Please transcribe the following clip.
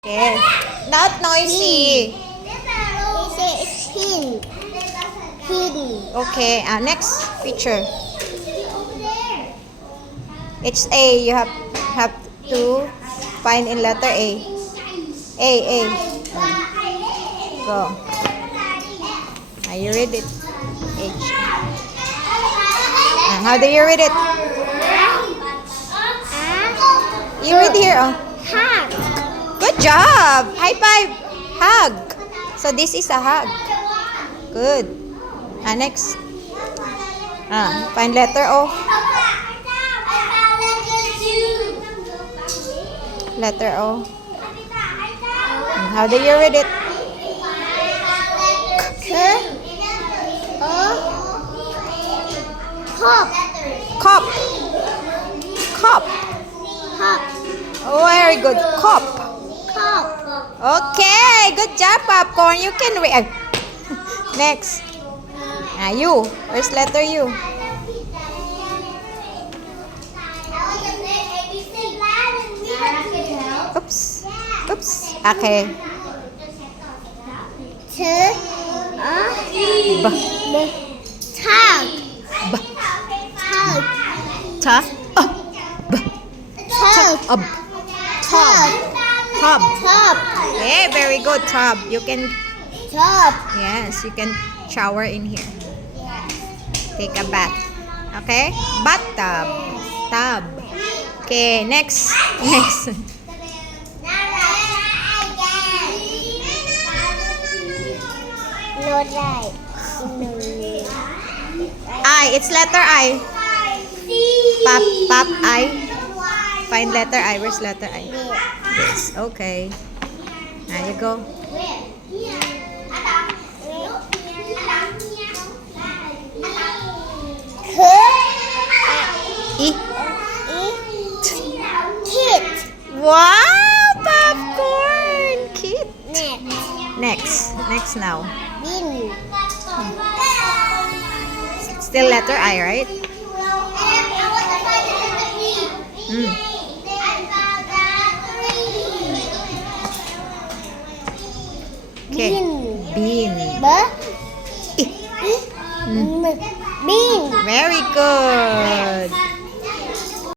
Okay. Not noisy. This is pin. Pin. Okay. Next picture. It's A. You have to find in letter A. A. Go. Now you read it. H. How do you read it? You read here. Oh. Hug. Good job. High five. Hug. So this is a hug. Good. Next. Find letter O. Letter O. How do you read it? Cup. Cup. Cup. Cup. Oh, very good. Cup. Cup. Okay. Good job, Popcorn. You can read. Next. U. Where's letter U? Oops. Oops. Okay. B. Tug. B. Tug. Ta. B. Tug. Up. Tub. Tub. Tub. Okay, very good. Tub. You can, Tub. yes, you can shower in here. Take a bath. Okay? Bathtub. Tub. Okay, next. Next. No right. No. I. It's letter I. Pop. I. Find letter I. Where's letter I? This. Okay. There you go. E. Kit. Wow! Popcorn! Kit. Next. Next now. Bin. Still letter I, right? Okay. Bean. Bean. Very good.